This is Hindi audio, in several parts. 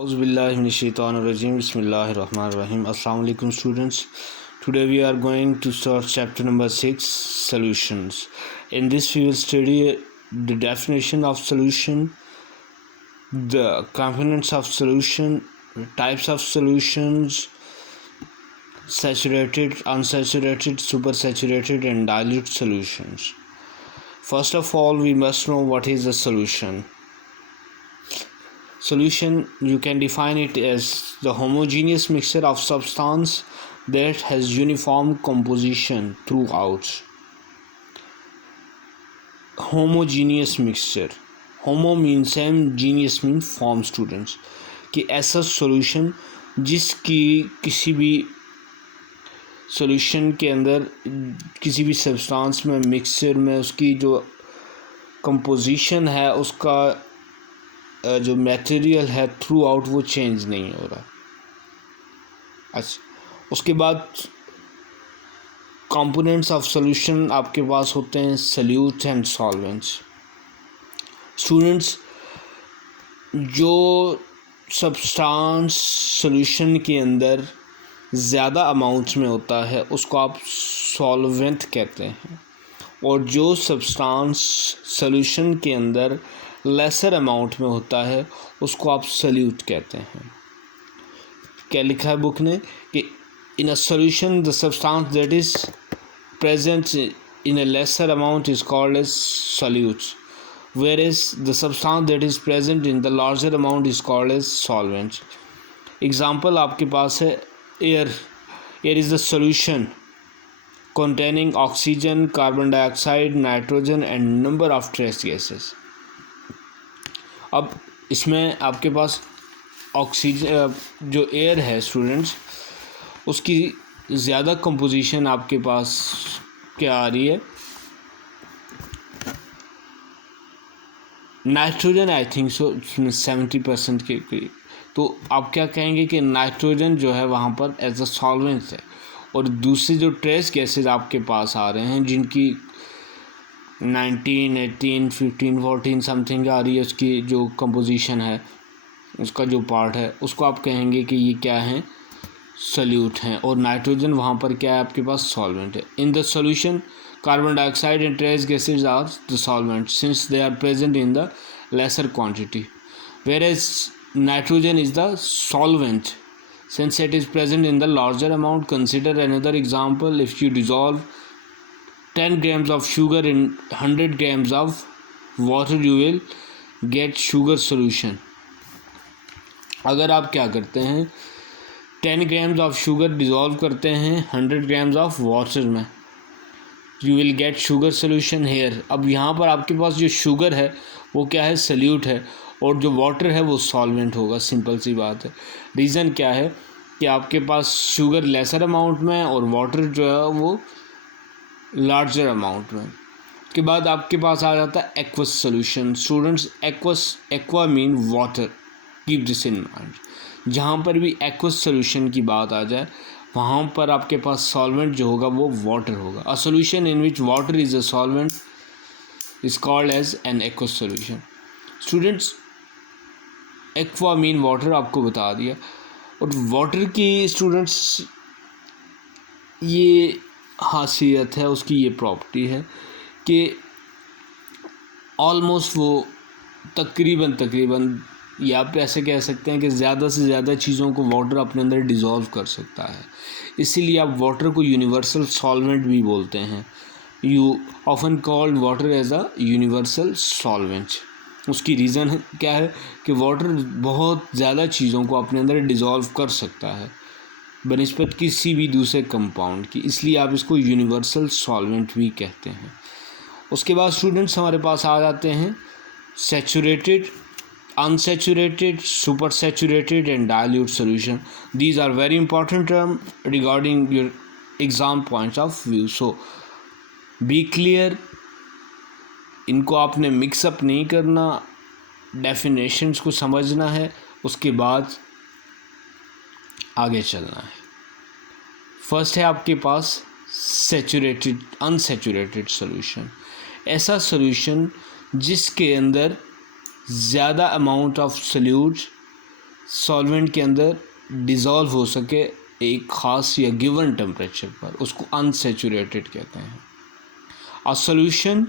Auzubillahiminash-shaytanir-rajim. Bismillahir-rahmanir-rahim. Assalamu alaikum students. Today we are going to start chapter number 6, solutions. In this we will study the definition of solution, the components of solution, types of solutions, saturated, unsaturated, supersaturated and dilute solutions. First of all, we must know what is a solution. Solution, you can define it as the homogeneous mixture of substance that has uniform composition throughout. Homogeneous mixture. Homo means same, genius means form students. कि ऐसा solution जिसकी किसी भी solution के अंदर किसी भी substance में mixture में उसकी जो composition है उसका जो मटेरियल है थ्रू आउट वो चेंज नहीं हो रहा. अच्छा, उसके बाद कंपोनेंट्स ऑफ सॉल्यूशन आपके पास होते हैं सॉल्यूट एंड सॉल्वेंट्स. स्टूडेंट्स, जो सब्सटेंस सॉल्यूशन के अंदर ज़्यादा अमाउंट में होता है उसको आप सॉल्वेंट कहते हैं, और जो सब्सटेंस सॉल्यूशन के अंदर लेसर अमाउंट में होता है उसको आप सॉल्यूट कहते हैं. क्या लिखा है बुक ने कि in a solution the substance that is present in a lesser amount is called as solutes, where is the substance that is present in the larger amount is called as solvents. Example आपके पास है air. Air is the solution containing oxygen, carbon dioxide, nitrogen and number of trace gases. अब इसमें आपके पास ऑक्सीजन जो एयर है स्टूडेंट्स, उसकी ज़्यादा कंपोजिशन आपके पास क्या आ रही है, नाइट्रोजन आई थिंक सो 70% के करीब. तो आप क्या कहेंगे कि नाइट्रोजन जो है वहाँ पर एज अ सॉल्वेंट है, और दूसरे जो ट्रेस गैसेज आपके पास आ रहे हैं जिनकी 19, 18, 15, 14 समथिंग आ रही है, उसकी जो कंपोजिशन है उसका जो पार्ट है उसको आप कहेंगे कि ये क्या है, सॉल्यूट हैं, और नाइट्रोजन वहाँ पर क्या है आपके पास, सॉल्वेंट है. In the solution carbon dioxide and trace gases are the solvent since they are present in the lesser quantity, whereas nitrogen is the solvent since it is present in the larger amount. Consider another example. If you dissolve 10 grams of sugar in 100 grams of water, you will get sugar solution. अगर आप क्या करते हैं 10 grams of sugar dissolve करते हैं 100 grams of water में, you will get sugar solution here. अब यहाँ पर आपके पास जो शुगर है वो क्या है, सल्यूट है, और जो वाटर है वो सॉल्वेंट होगा. सिंपल सी बात है. रीज़न क्या है कि आपके पास शुगर लेसर अमाउंट में और वाटर जो है वो लार्जर अमाउंट में. उसके बाद आपके पास आ जाता है aqueous solution. Students, aqua mean water, keep this in mind. जहाँ पर भी एक्वस सॉल्यूशन की बात आ जाए वहाँ पर आपके पास सॉल्वेंट जो होगा वो वाटर होगा. A solution in which water is a solvent is called as an aqueous solution. Students, aqua mean water आपको बता दिया, और वाटर की स्टूडेंट्स ये खासियत है, उसकी ये प्रॉपर्टी है कि ऑलमोस्ट वो तकरीबन या आप ऐसे कह सकते हैं कि ज़्यादा से ज़्यादा चीज़ों को वाटर अपने अंदर डिज़ोल्व कर सकता है. इसीलिए आप वाटर को यूनिवर्सल सॉल्वेंट भी बोलते हैं. You often called water as a universal solvent. उसकी रीज़न क्या है कि वाटर बहुत ज़्यादा चीज़ों को अपने अंदर डिज़ोल्व कर सकता है बनिस्बत किसी भी दूसरे कंपाउंड की, इसलिए आप इसको यूनिवर्सल सॉल्वेंट भी कहते हैं. उसके बाद स्टूडेंट्स हमारे पास आ जाते हैं saturated, unsaturated, supersaturated and dilute solution. These are very important terms regarding your exam points of view. So be clear. इनको आपने मिक्सअप नहीं करना, डेफिनेशंस को समझना है, उसके बाद आगे चलना है. फर्स्ट है आपके पास सैचुरेटेड, अनसैचुरेटेड सॉल्यूशन. ऐसा सॉल्यूशन जिसके अंदर ज़्यादा अमाउंट ऑफ सल्यूट सॉल्वेंट के अंदर डिज़ोल्व हो सके एक ख़ास या गिवन टेम्परेचर पर, उसको अनसैचुरेटेड कहते हैं। A solution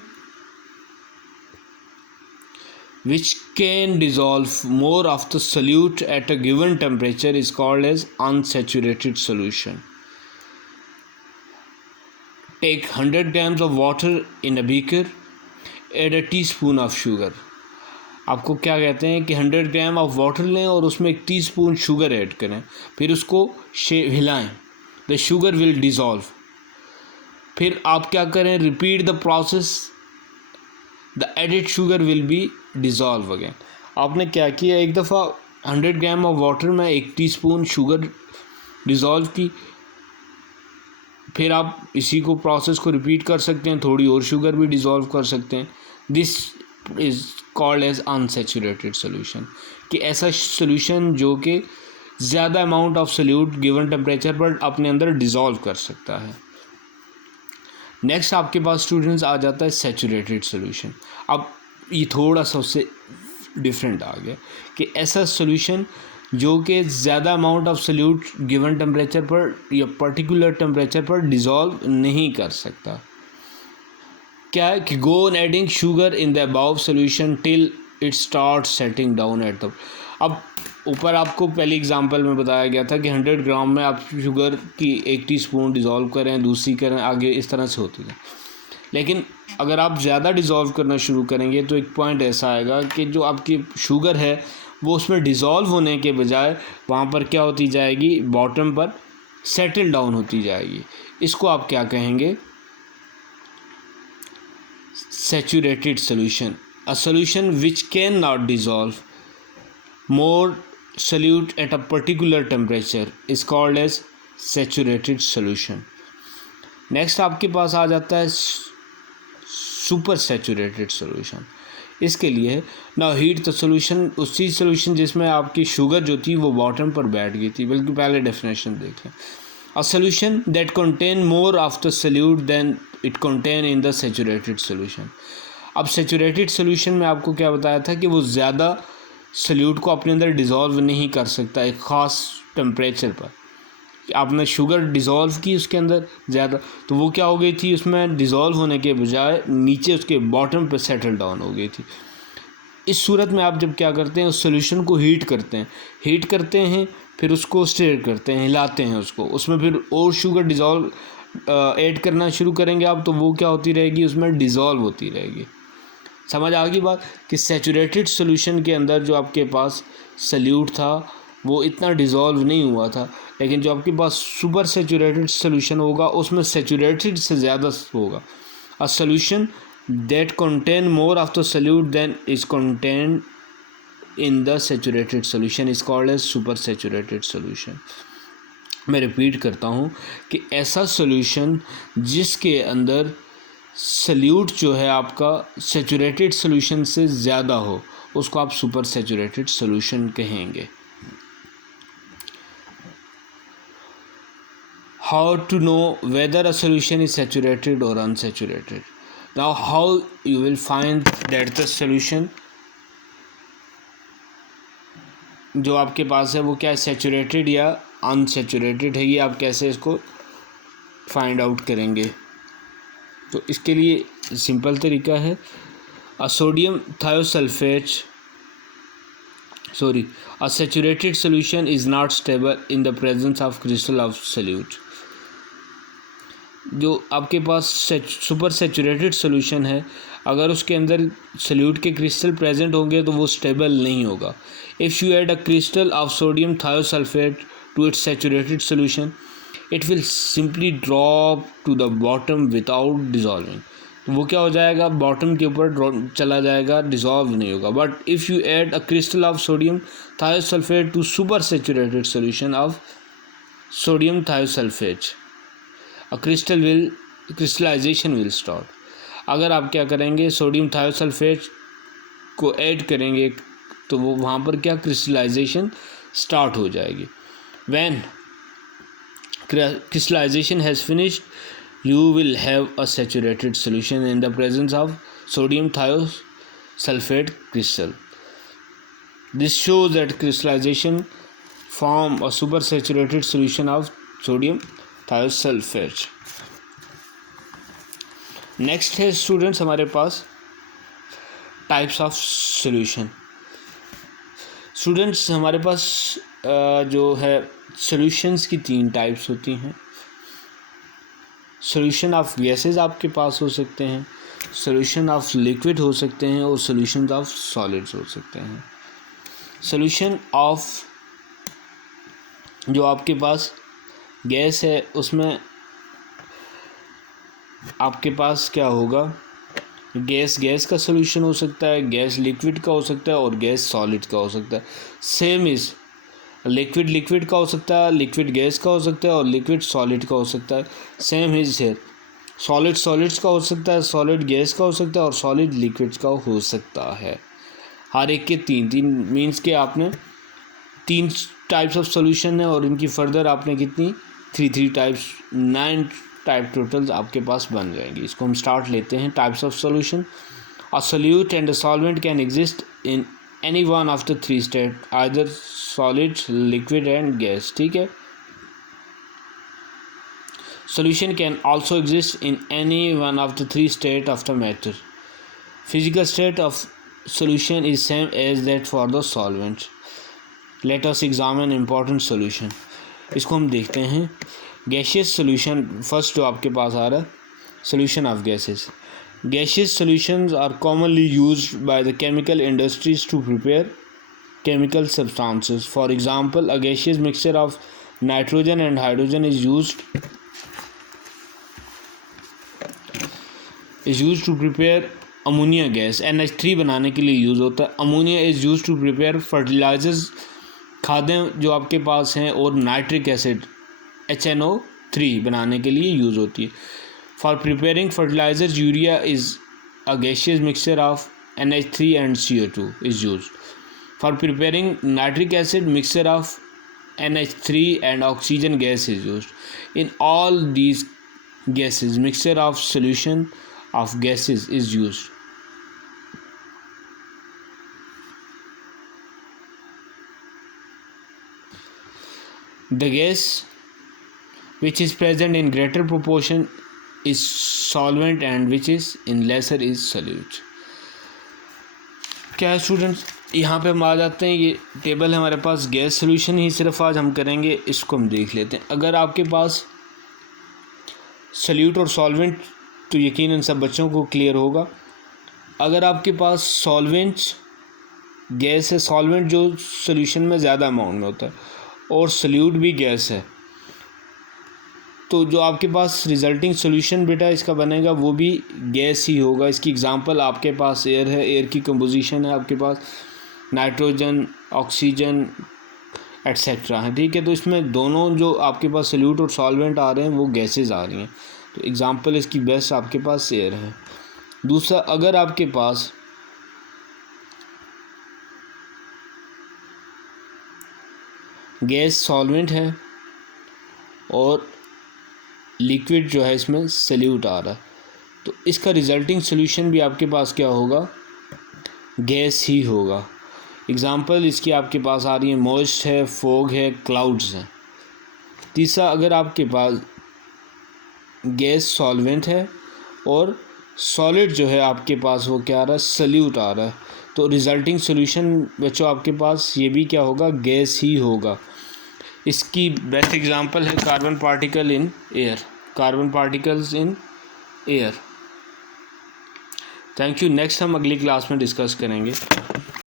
which can dissolve more of the solute at a given temperature is called as unsaturated solution. Take 100 grams of water in a beaker, add a teaspoon of sugar. आपको क्या कहते हैं कि 100 ग्राम ऑफ वाटर लें और उसमें 1 टीस्पून शुगर ऐड करें, फिर उसको हिलाएं, द शुगर विल डिज़ोल्व। फिर आप क्या करें, repeat the process, the added sugar will be dissolve again. आपने क्या किया, एक दफ़ा 100 ग्राम ऑफ वाटर में 1 टीस्पून शुगर डिज़ोल्व की, फिर आप इसी को प्रोसेस को रिपीट कर सकते हैं, थोड़ी और शुगर भी डिज़ोल्व कर सकते हैं। This is called as unsaturated solution, कि ऐसा सोल्यूशन जो कि ज़्यादा amount of solute given temperature पर अपने अंदर डिज़ोल्व कर सकता है। नेक्स्ट आपके पास स्टूडेंट्स आ जाता है सैचुरेटेड सोल्यूशन। अब ये थोड़ा सा उससे डिफरेंट आ गया कि ऐसा सोल्यूशन जो कि ज़्यादा amount of solute given temperature पर या पर्टिकुलर टेम्परेचर पर डिज़ोल्व नहीं कर सकता। क्या है कि go on adding sugar in the above solution till it start setting down at the. अब ऊपर आपको पहले एग्जांपल में बताया गया था कि 100 ग्राम में आप शुगर की 1 टीस्पून डिज़ोल्व करें, दूसरी करें, आगे इस तरह से होती है। लेकिन अगर आप ज़्यादा डिज़ोल्व करना शुरू करेंगे तो एक पॉइंट ऐसा आएगा कि जो आपकी शुगर है वो उसमें डिज़ोल्व होने के बजाय वहाँ पर क्या होती जाएगी, बॉटम पर सेटल डाउन होती जाएगी। इसको आप क्या कहेंगे, saturated solution. A solution which can not dissolve more solute at a particular temperature is called as saturated solution. Next आपके पास आ जाता है सुपर सैचुरेटेड सोल्यूशन। इसके लिए ना हीट द सोल्यूशन, उसी सोल्यूशन जिसमें आपकी शुगर जो थी वो बॉटम पर बैठ गई थी, बल्कि पहले डेफिनेशन देख लें। A solution that contain more of the solute than it contain in the saturated solution. अब सैचुरेटेड सोल्यूशन में आपको क्या बताया था कि वो ज़्यादा सोल्यूट को अपने अंदर डिज़ोल्व नहीं कर सकता एक ख़ास टेम्परेचर पर। आपने शुगर डिज़ोल्व की उसके अंदर ज़्यादा, तो वो क्या हो गई थी, उसमें डिज़ोल्व होने के बजाय नीचे उसके बॉटम पे सेटल डाउन हो गई थी। इस सूरत में आप जब क्या करते हैं, उस सोल्यूशन को हीट करते हैं, फिर उसको स्टिर करते हैं, हिलाते हैं उसको, उसमें फिर और शुगर डिज़ोल्व ऐड करना शुरू करेंगे आप, तो वो क्या होती रहेगी, उसमें डिज़ोल्व होती रहेगी। समझ आ गई बात कि सैचुरेटेड सोल्यूशन के अंदर जो आपके पास सल्यूट था वो इतना डिज़ोल्व नहीं हुआ था, लेकिन जो आपके पास सुपर सैचुरेटेड सोल्यूशन होगा उसमें सैचुरेटेड से ज़्यादा होगा। A solution that contain more of the solute than is contained in the saturated solution is called as super saturated solution. मैं रिपीट करता हूँ कि ऐसा सोल्यूशन जिसके अंदर सल्यूट जो है आपका सैचुरेटेड सोल्यूशन से ज़्यादा हो, उसको आप सुपर सैचुरेटेड सोल्यूशन कहेंगे। How to know whether a solution is saturated और unsaturated. Now how you will find that the solution जो आपके पास है वो क्या सैचुरेटेड या अनसैचुरेटेड है, ये आप कैसे इसको फाइंड आउट करेंगे। तो इसके लिए सिंपल तरीका है, a sodium thiosulphate a saturated solution is not stable in the presence of crystal of solute। जो आपके पास सुपर सैचुरेटेड सोल्यूशन है, अगर उसके अंदर सल्यूट के क्रिस्टल प्रेजेंट होंगे तो वो स्टेबल नहीं होगा। If you add a crystal of sodium thiosulphate to its saturated solution it will simply drop to the bottom without dissolving. तो वो क्या हो जाएगा, बॉटम के ऊपर चला जाएगा, डिज़ोल्व नहीं होगा। But if you add a crystal of sodium thiosulphate to super saturated solution of sodium thiosulphate a crystallization will start. अगर आप क्या करेंगे, सोडियम थायोसल्फेट को ऐड करेंगे तो वो वहाँ पर क्या क्रिस्टलाइजेशन स्टार्ट हो जाएगी। When crystallization has finished you will have a saturated solution in the presence of sodium thiosulfate crystal। This shows that crystallization form a super saturated solution of sodium thiosulphate. Next है स्टूडेंट्स हमारे पास टाइप्स ऑफ सोल्यूशन। स्टूडेंट्स हमारे पास जो है सॉल्यूशंस की 3 टाइप्स होती हैं। सॉल्यूशन ऑफ गैसेस आपके पास हो सकते हैं, सॉल्यूशन ऑफ लिक्विड हो सकते हैं और सॉल्यूशन ऑफ सॉलिड्स हो सकते हैं। सॉल्यूशन ऑफ जो आपके पास गैस है उसमें आपके पास क्या होगा, गैस का सॉल्यूशन हो सकता है, गैस लिक्विड का हो सकता है और गैस सॉलिड का हो सकता है। सेम इज़ लिक्विड का हो सकता है, लिक्विड गैस का हो सकता है और लिक्विड सॉलिड का हो सकता है। सेम इज है सॉलिड्स का हो सकता है, सॉलिड गैस का हो सकता है और सॉलिड लिक्विड्स का हो सकता है। हर एक के 3 मीन्स के आपने 3 टाइप्स ऑफ सॉल्यूशन है और इनकी फर्दर आपने कितनी 3 टाइप्स 9 टाइप टोटल्स आपके पास बन जाएंगी। इसको हम स्टार्ट लेते हैं। Types of solution. A solute and a solvent can exist in any one of the 3 state, either solid, liquid and gas. ठीक है। Solution can also exist in any one of the 3 state of the matter. Physical state of solution is same as that for the solvent. Let us examine important solution. इसको हम देखते हैं। Gaseous solution फर्स्ट जो आपके पास आ रहा है, solution of gases. Gaseous solutions are commonly used by the chemical industries to prepare chemical substances. For example, a gaseous mixture of nitrogen and hydrogen is used to prepare ammonia gas। NH3 बनाने के लिए यूज़ होता है। Ammonia is use to prepare fertilisers, खादें जो आपके पास हैं, और नाइट्रिक एसिड HNO3 बनाने के लिए यूज़ होती है। For preparing fertilizers urea is a gaseous mixture of NH3 and CO2 is use. For preparing nitric acid mixture of NH3 and oxygen gas is use. In all these gases mixture of solution of gases is used। The gas which is present in greater proportion is solvent and which is in lesser is solute। क्या है स्टूडेंट्स, यहाँ पे हम आ जाते हैं। ये टेबल है हमारे पास, गैस सोल्यूशन ही सिर्फ आज हम करेंगे, इसको हम देख लेते हैं। अगर आपके पास सल्यूट और सॉल्वेंट तो यकीनन सब बच्चों को क्लियर होगा। अगर आपके पास सॉल्वेंट गैस है, सॉल्वेंट जो सॉल्यूशन में ज़्यादा अमाउंट में होता है, और सल्यूट भी गैस है, तो जो आपके पास रिजल्टिंग सॉल्यूशन बेटा इसका बनेगा वो भी गैस ही होगा। इसकी एग्जांपल आपके पास एयर है, एयर की कंपोजिशन है आपके पास नाइट्रोजन, ऑक्सीजन एट्सेट्रा है। ठीक है। तो इसमें दोनों जो आपके पास सल्यूट और सॉल्वेंट आ रहे हैं वो गैसेस आ रही हैं। तो एग्जांपल इसकी बेस्ट आपके पास एयर है। दूसरा, अगर आपके पास गैस सॉल्वेंट है और लिक्विड जो है इसमें सल्यूट आ रहा है, तो इसका रिजल्टिंग सॉल्यूशन भी आपके पास क्या होगा, गैस ही होगा। एग्ज़ाम्पल इसकी आपके पास आ रही है मॉइस्ट है, फॉग है, क्लाउड्स हैं। तीसरा, अगर आपके पास गैस सॉल्वेंट है और सॉलिड जो है आपके पास वो क्या आ रहा है, सल्यूट आ रहा है, तो रिजल्टिंग सॉल्यूशन बच्चों आपके पास ये भी क्या होगा, गैस ही होगा। इसकी बेस्ट एग्जांपल है carbon particle in air, carbon particles in air. Thank you. Next हम अगली क्लास में डिस्कस करेंगे।